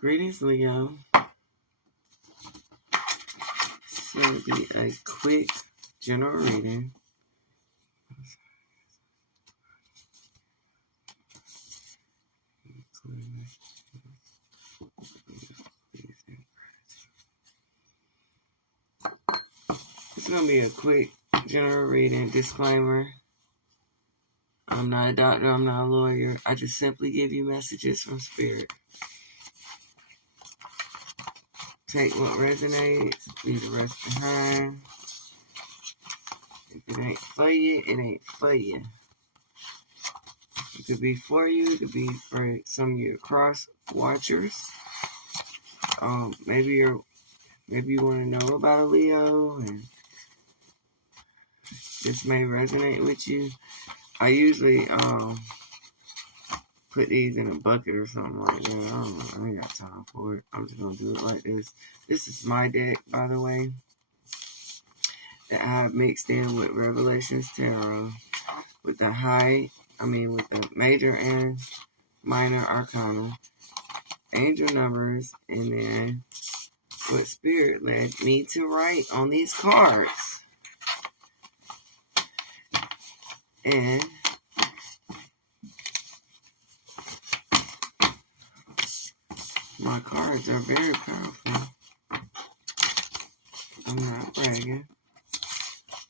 Greetings, Leo. This will be a quick general reading. It's going to be a quick general reading. Disclaimer. I'm not a doctor. I'm not a lawyer. I just simply give you messages from Spirit. Take what resonates. Leave the rest behind. If it ain't for you, it ain't for you. It could be for you. It could be for some of your cross watchers. Maybe you want to know about a Leo, and this may resonate with you. I usually put these in a bucket or something like that. I don't know. I ain't got time for it. I'm just gonna do it like this. This is my deck, by the way, that I have mixed in with Revelations Tarot, with the major and minor arcana, angel numbers, and then what Spirit led me to write on these cards. And my cards are very powerful. I'm not bragging,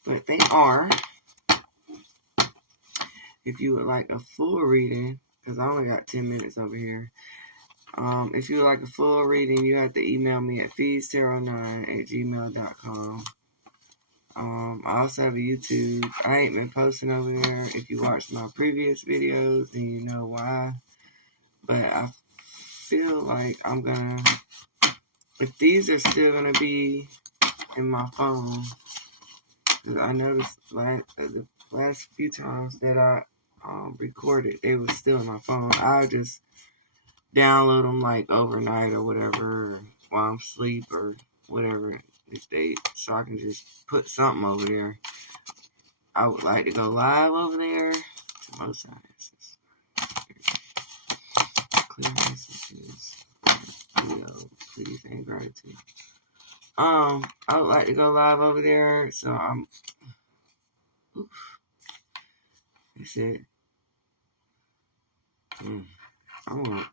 but they are. If you would like a full reading, because I only got 10 minutes over here. If you would like a full reading, you have to email me at feestarot9@gmail.com. I also have a YouTube. I ain't been posting over there. If you watched my previous videos, then you know why. But I feel like I'm gonna, if these are still gonna be in my phone, because I noticed the last few times that I recorded, they were still in my phone. I'll just download them like overnight or whatever, while I'm asleep or whatever, so I can just put something over there. I would like to go live over there to most silences. Clear messages. Please and gratitude. I would like to go live over there, so I'm. That's it. I want.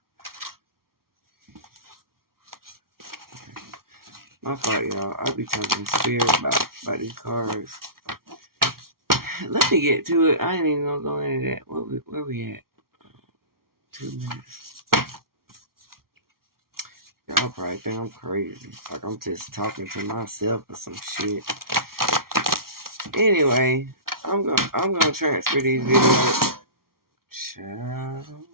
My fault, y'all. I'll be talking Spirit about these cards. Let me get to it. I ain't even gonna go into that. Where we at? 2 minutes. Y'all probably think I'm crazy. Like I'm just talking to myself or some shit. Anyway, I'm gonna transfer these videos. Child.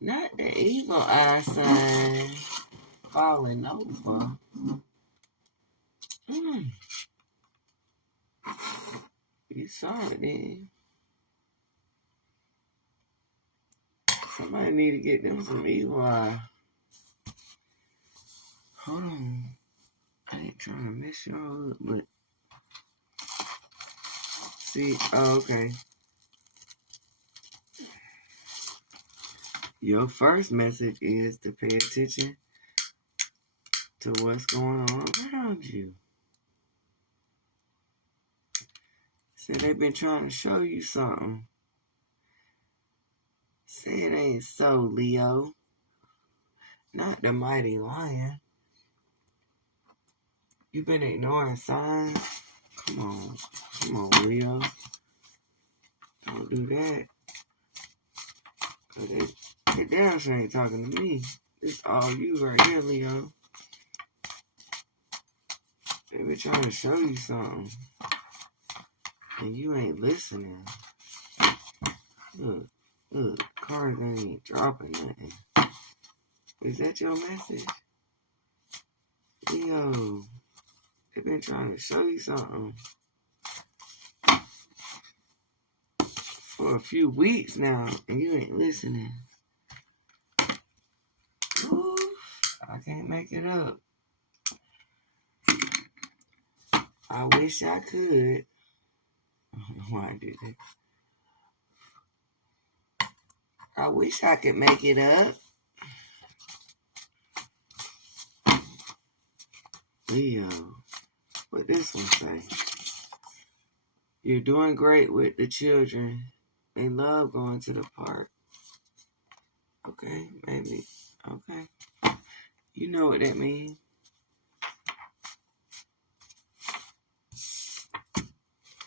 Not the evil eye sign falling over. You saw it then. Somebody need to get them some evil eye. Hold on. I ain't trying to mess y'all up, but see, okay. Your first message is to pay attention to what's going on around you. So they've been trying to show you something. Say it ain't so, Leo. Not the mighty lion. You been ignoring signs? Come on, Leo. Don't do that. Cause they damn sure ain't talking to me. It's all you right here, Leo. They been trying to show you something. And you ain't listening. Look, cards ain't dropping nothing. Is that your message? Leo, they been trying to show you something for a few weeks now, and you ain't listening. Ooh, I can't make it up. I wish I could. I don't know why I did that. I wish I could make it up. Leo. What this one say? You're doing great with the children. They love going to the park. Okay, maybe. Okay. You know what that means.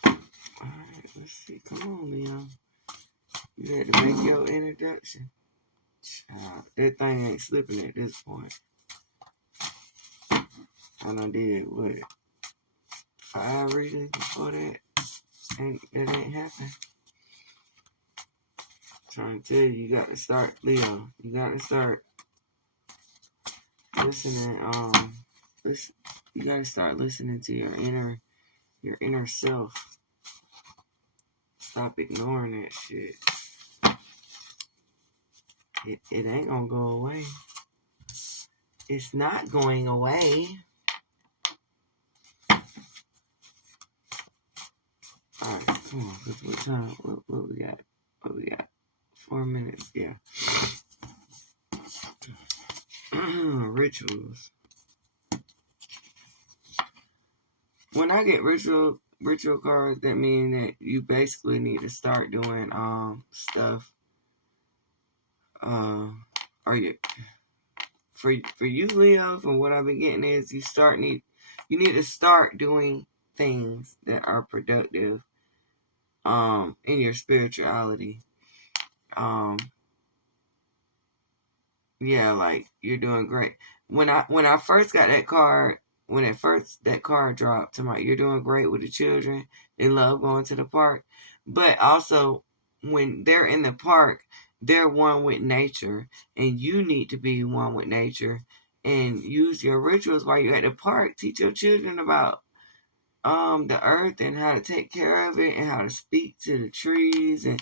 Alright, let's see. Come on, Leo. You had to make your introduction. Child, that thing ain't slipping at this point. I done did, what, 5 readings before that? That ain't happened. Trying to tell you, you got to start, Leo. You got to start listening. You got to start listening to your inner self. Stop ignoring that shit. It ain't gonna go away. It's not going away. Alright, come on. What time? What we got? What we got? 4 minutes. Yeah. Rituals. When I get ritual cards, that mean that you basically need to start doing stuff. Or you for you, Leo, from what I've been getting is you need to start doing things that are productive in your spirituality. Yeah, like you're doing great. When I first got that card, that card dropped to you're doing great with the children. They love going to the park. But also when they're in the park, they're one with nature, and you need to be one with nature and use your rituals while you're at the park. Teach your children about the earth and how to take care of it and how to speak to the trees. And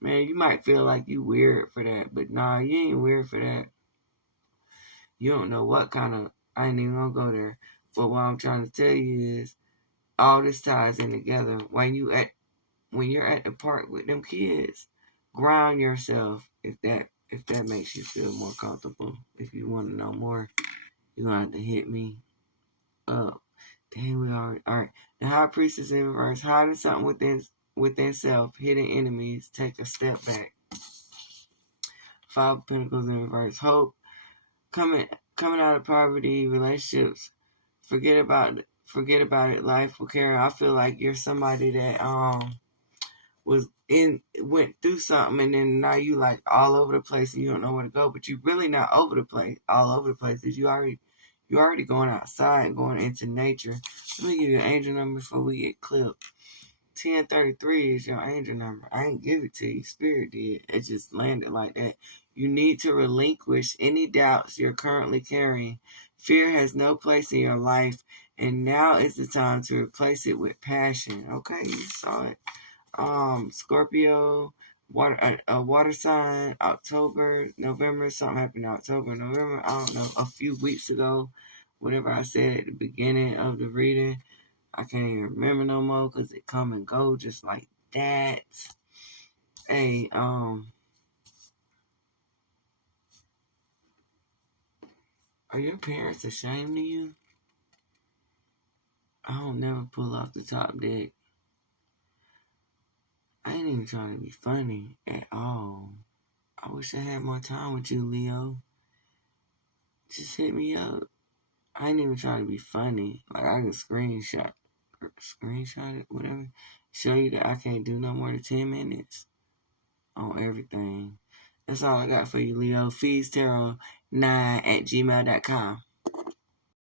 man, you might feel like you weird for that, but nah, you ain't weird for that. You don't know what kind of, I ain't even gonna go there. But what I'm trying to tell you is all this ties in together. When you're at the park with them kids, ground yourself. If that makes you feel more comfortable. If you want to know more, you're gonna have to hit me up. Dang, we already alright. The High Priestess in reverse, hiding something within self, hidden enemies, take a step back. 5 of Pentacles in reverse, hope, coming out of poverty, relationships, forget about it, life will carry. I feel like you're somebody that went through something, and then now you like all over the place and you don't know where to go, but you really not all over the place, because you already going outside, going into nature. Let me give you an angel number before we get clipped. 1033 is your angel number. I ain't give it to you. Spirit did. It just landed like that. You need to relinquish any doubts you're currently carrying. Fear has no place in your life, and now is the time to replace it with passion. Okay, you saw it. Scorpio, water sign, October, November. Something happened in October, November. I don't know. A few weeks ago, whatever I said at the beginning of the reading, I can't even remember no more because it come and go just like that. Hey, are your parents ashamed of you? I don't never pull off the top deck. I ain't even trying to be funny at all. I wish I had more time with you, Leo. Just hit me up. I ain't even trying to be funny. Like, I can screenshot it, whatever. Show you that I can't do no more than 10 minutes on everything. That's all I got for you, Leo. FeesTarot9@gmail.com.